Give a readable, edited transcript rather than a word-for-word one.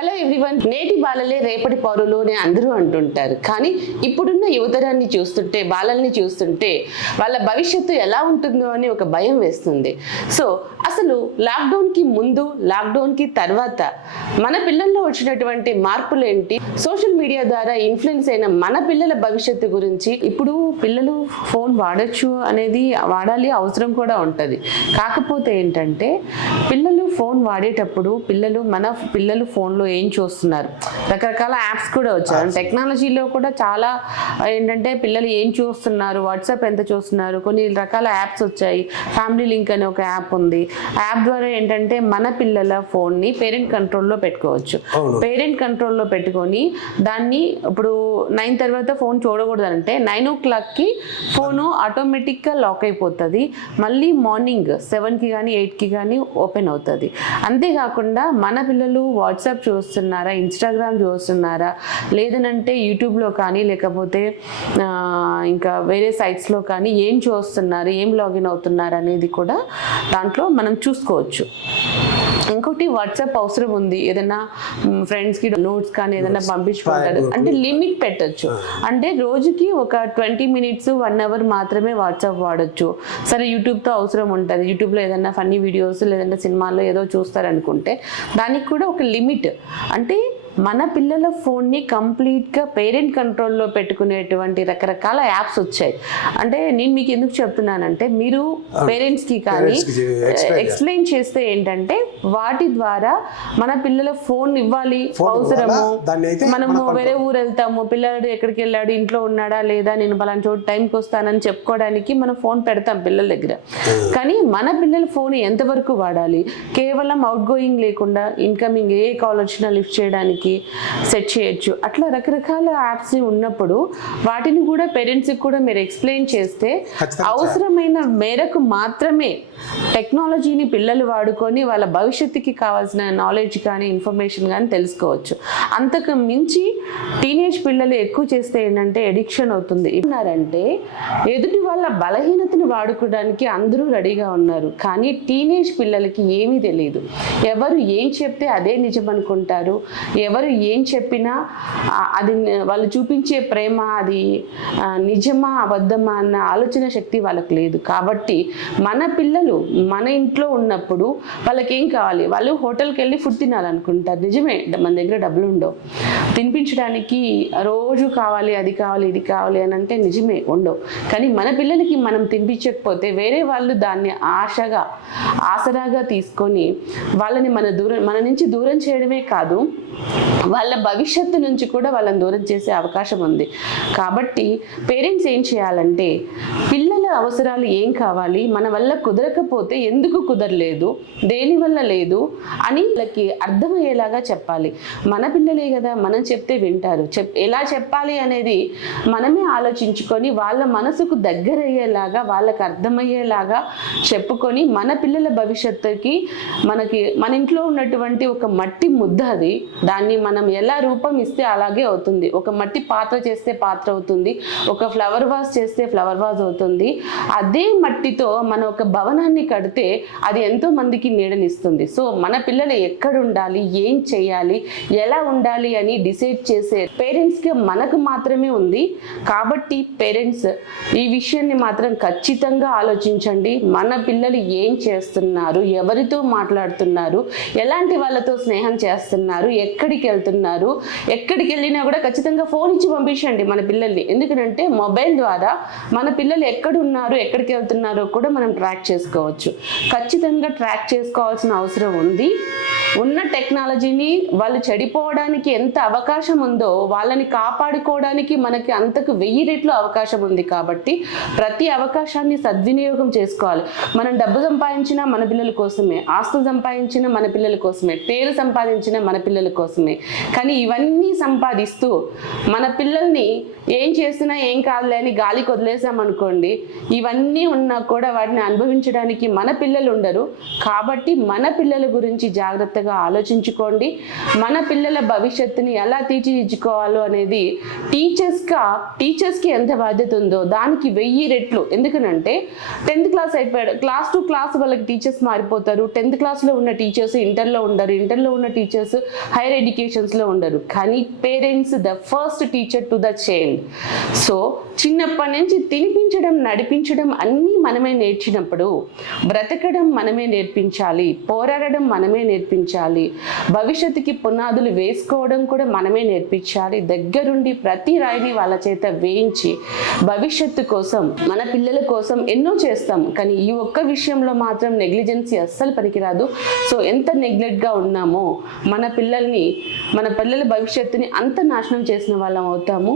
Hello everyone. నేటి బాలలే రేపటి పౌరులు అని అందరూ అంటుంటారు. కానీ ఇప్పుడున్న యువతరాన్ని చూస్తుంటే, బాలల్ని చూస్తుంటే వాళ్ళ భవిష్యత్తు ఎలా ఉంటుందో అని ఒక భయం వేస్తుంది. సో అసలు లాక్డౌన్కి ముందు, లాక్డౌన్కి తర్వాత మన పిల్లల్లో వచ్చినటువంటి మార్పులు ఏంటి, సోషల్ మీడియా ద్వారా ఇన్ఫ్లుయెన్స్ అయిన మన పిల్లల భవిష్యత్తు గురించి. ఇప్పుడు పిల్లలు ఫోన్ వాడచ్చు అనేది, వాడాలి, అవసరం కూడా ఉంటుంది. కాకపోతే ఏంటంటే పిల్లలు ఫోన్ వాడేటప్పుడు మన పిల్లలు ఫోన్లో ఏం చూస్తున్నారు, రకరకాల యాప్స్ కూడా వచ్చారు. టెక్నాలజీలో కూడా చాలా ఏంటంటే పిల్లలు ఏం చూస్తున్నారు, వాట్సాప్ ఎంత చూస్తున్నారు, కొన్ని రకాల యాప్స్ వచ్చాయి. ఫ్యామిలీ లింక్ అనే ఒక యాప్ ఉంది. యాప్ ద్వారా ఏంటంటే మన పిల్లల ఫోన్ని పేరెంట్ కంట్రోల్లో పెట్టుకోవచ్చు. పేరెంట్ కంట్రోల్లో పెట్టుకొని దాన్ని ఇప్పుడు 9 తర్వాత ఫోన్ చూడకూడదంటే 9 o'clockకి ఫోను ఆటోమేటిక్గా లాక్ అయిపోతుంది. మళ్ళీ మార్నింగ్ 7కి కానీ 8కి కానీ ఓపెన్ అవుతుంది. అంతేకాకుండా మన పిల్లలు వాట్సాప్ చూస్తున్నారా, ఇన్స్టాగ్రామ్ చూస్తున్నారా, లేదనంటే యూట్యూబ్లో కానీ లేకపోతే ఇంకా వేరే సైట్స్లో కానీ ఏం చూస్తున్నారు, ఏం లాగిన్ అవుతున్నారు అనేది కూడా దాంట్లో మనం చూసుకోవచ్చు. ఇంకోటి వాట్సాప్ అవసరం ఉంది, ఏదైనా ఫ్రెండ్స్కి నోట్స్ కానీ ఏదైనా పంపించుకుంటారు అంటే లిమిట్ పెట్టచ్చు. అంటే రోజుకి ఒక 20 minutes 1 hour మాత్రమే వాట్సాప్ వాడచ్చు. సరే యూట్యూబ్తో అవసరం ఉంటుంది, యూట్యూబ్లో ఏదైనా ఫన్నీ వీడియోస్ లేదంటే సినిమాల్లో ఏదో చూస్తారనుకుంటే దానికి కూడా ఒక లిమిట్. అంటే మన పిల్లల ఫోన్ని కంప్లీట్గా పేరెంట్ కంట్రోల్లో పెట్టుకునేటువంటి రకరకాల యాప్స్ వచ్చాయి. అంటే నేను మీకు ఎందుకు చెప్తున్నానంటే మీరు పేరెంట్స్కి కానీ ఎక్స్ప్లెయిన్ చేస్తే ఏంటంటే వాటి ద్వారా మన పిల్లల ఫోన్ ఇవ్వాలి, అవసరము, మనము వేరే ఊరు వెళ్తాము, పిల్లడు ఎక్కడికి వెళ్ళాడు, ఇంట్లో ఉన్నాడా లేదా, నేను పలానా చోటు టైంకి వస్తానని చెప్పుకోవడానికి మనం ఫోన్ పెడతాం పిల్లల దగ్గర. కానీ మన పిల్లల ఫోన్ ఎంతవరకు వాడాలి, కేవలం అవుట్ గోయింగ్ లేకుండా ఇన్కమింగ్ ఏ కాల్ వచ్చినా లిఫ్ట్ చేయడానికి సెట్ చేయొచ్చు. అట్లా రకరకాల యాప్స్ ఉన్నప్పుడు వాటిని కూడా పేరెంట్స్కి కూడా మీరు ఎక్స్ప్లెయిన్ చేస్తే అవసరమైన మేరకు మాత్రమే టెక్నాలజీని పిల్లలు వాడుకొని వాళ్ళ భవిష్యత్తుకి కావాల్సిన నాలెడ్జ్ కానీ ఇన్ఫర్మేషన్ కానీ తెలుసుకోవచ్చు. అంతకు మించి టీనేజ్ పిల్లలు ఎక్కువ చేస్తే ఏంటంటే ఎడిక్షన్ అవుతుంది. ఉన్నారంటే ఎదుటి వాళ్ళ బలహీనతను వాడుకోవడానికి అందరూ రెడీగా ఉన్నారు. కానీ టీనేజ్ పిల్లలకి ఏమీ తెలియదు. ఎవరు ఏం చెప్తే అదే నిజం అనుకుంటారు. ఎవరు ఏం చెప్పినా అది వాళ్ళు చూపించే ప్రేమ అది నిజమా అబద్ధమా అన్న ఆలోచన శక్తి వాళ్ళకి లేదు. కాబట్టి మన పిల్లలు మన ఇంట్లో ఉన్నప్పుడు వాళ్ళకి ఏం కావాలి, వాళ్ళు హోటల్కి వెళ్ళి ఫుడ్ తినాలనుకుంటారు. నిజమే, మన దగ్గర డబ్బులు ఉండవు, తినిపించడానికి రోజు కావాలి, అది కావాలి, ఇది కావాలి అని అంటే నిజమే ఉండవు. కానీ మన పిల్లలకి మనం తినిపించకపోతే వేరే వాళ్ళు దాన్ని ఆసరాగా తీసుకొని వాళ్ళని మన నుంచి దూరం చేయడమే కాదు, వాళ్ళ భవిష్యత్తు నుంచి కూడా వాళ్ళని దూరం చేసే అవకాశం ఉంది. కాబట్టి పేరెంట్స్ ఏం చేయాలంటే పిల్లల అవసరాలు ఏం కావాలి, మన వల్ల కుదరకపోతే ఎందుకు కుదరలేదు, దేనివల్ల లేదు అని వాళ్ళకి అర్థమయ్యేలాగా చెప్పాలి. మన పిల్లలే కదా, మనం చెప్తే వింటారు. ఎలా చెప్పాలి అనేది మనమే ఆలోచించుకొని వాళ్ళ మనసుకు దగ్గరయ్యేలాగా, వాళ్ళకి అర్థమయ్యేలాగా చెప్పుకొని మన పిల్లల భవిష్యత్తుకి మన ఇంట్లో ఉన్నటువంటి ఒక మట్టి ముద్ద, అది దాన్ని మనం ఎలా రూపం ఇస్తే అలాగే అవుతుంది. ఒక మట్టి పాత్ర చేస్తే పాత్ర అవుతుంది, ఒక ఫ్లవర్ వాజ్ చేస్తే ఫ్లవర్ వాజ్ అవుతుంది. అదే మట్టితో మనం ఒక భవనాన్ని కడితే అది ఎంతో మందికి నీడనిస్తుంది. సో మన పిల్లలు ఎక్కడ ఉండాలి, ఏం చేయాలి, ఎలా ఉండాలి అని డిసైడ్ చేసే పేరెంట్స్కి మనకు మాత్రమే ఉంది. కాబట్టి పేరెంట్స్ ఈ విషయాన్ని మాత్రం ఖచ్చితంగా ఆలోచించండి. మన పిల్లలు ఏం చేస్తున్నారు, ఎవరితో మాట్లాడుతున్నారు, ఎలాంటి వాళ్ళతో స్నేహం చేస్తున్నారు, ఎక్కడికి వెళ్తున్నారు, ఎక్కడికి వెళ్ళినా కూడా ఖచ్చితంగా ఫోన్ ఇచ్చి పంపించండి మన పిల్లల్ని. ఎందుకంటే మొబైల్ ద్వారా మన పిల్లలు ఎక్కడున్నారు, ఎక్కడికి వెళ్తున్నారో కూడా మనం ట్రాక్ చేసుకోవచ్చు. ఖచ్చితంగా ట్రాక్ చేసుకోవాల్సిన అవసరం ఉంది. ఉన్న టెక్నాలజీని వాళ్ళు చెడిపోవడానికి ఎంత అవకాశం ఉందో వాళ్ళని కాపాడుకోవడానికి మనకి అంతకు 1000 రెట్లు అవకాశం ఉంది. కాబట్టి ప్రతి అవకాశాన్ని సద్వినియోగం చేసుకోవాలి. మనం డబ్బు సంపాదించినా మన పిల్లల కోసమే, ఆస్తులు సంపాదించినా మన పిల్లల కోసమే, పేరు సంపాదించినా మన పిల్లల కోసమే. కానీ ఇవన్నీ సంపాదిస్తూ మన పిల్లల్ని ఏం చేసినా ఏం కాదులే అని గాలికి వదిలేసామనుకోండి, ఇవన్నీ ఉన్నా కూడా వాటిని అనుభవించడానికి మన పిల్లలు ఉండరు. కాబట్టి మన పిల్లల గురించి జాగ్రత్త జాగ్రత్తగా ఆలోచించుకోండి. మన పిల్లల భవిష్యత్తుని ఎలా తీర్చిదిద్దుకోవాలో అనేది టీచర్స్కి ఎంత బాధ్యత ఉందో దానికి 1000 రెట్లు. ఎందుకనంటే 10th క్లాస్ అయిపోయాడు, క్లాస్ టు క్లాస్ వాళ్ళకి టీచర్స్ మారిపోతారు. 10th క్లాస్లో ఉన్న టీచర్స్ ఇంటర్లో ఉండరు, ఇంటర్లో ఉన్న టీచర్స్ హైయర్ ఎడ్యుకేషన్స్లో ఉండరు. కానీ parents the first teacher to the child. So చిన్నప్పటి నుంచి తినిపించడం, నడిపించడం అన్నీ మనమే నేర్చినప్పుడు బ్రతకడం మనమే నేర్పించాలి, పోరాడడం మనమే నేర్పించాలి, భవిష్యత్తుకి పునాదులు వేసుకోవడం కూడా మనమే నేర్పించాలి. దగ్గరుండి ప్రతి రాయిని వాళ్ళ చేత వేయించి భవిష్యత్తు కోసం మన పిల్లల కోసం ఎన్నో చేస్తాం. కానీ ఈ ఒక్క విషయంలో మాత్రం నెగ్లిజెన్సీ అస్సలు పనికిరాదు. సో ఎంత నెగ్లెక్ట్గా ఉన్నామో మన పిల్లల భవిష్యత్తుని అంత నాశనం చేసిన వాళ్ళం అవుతాము.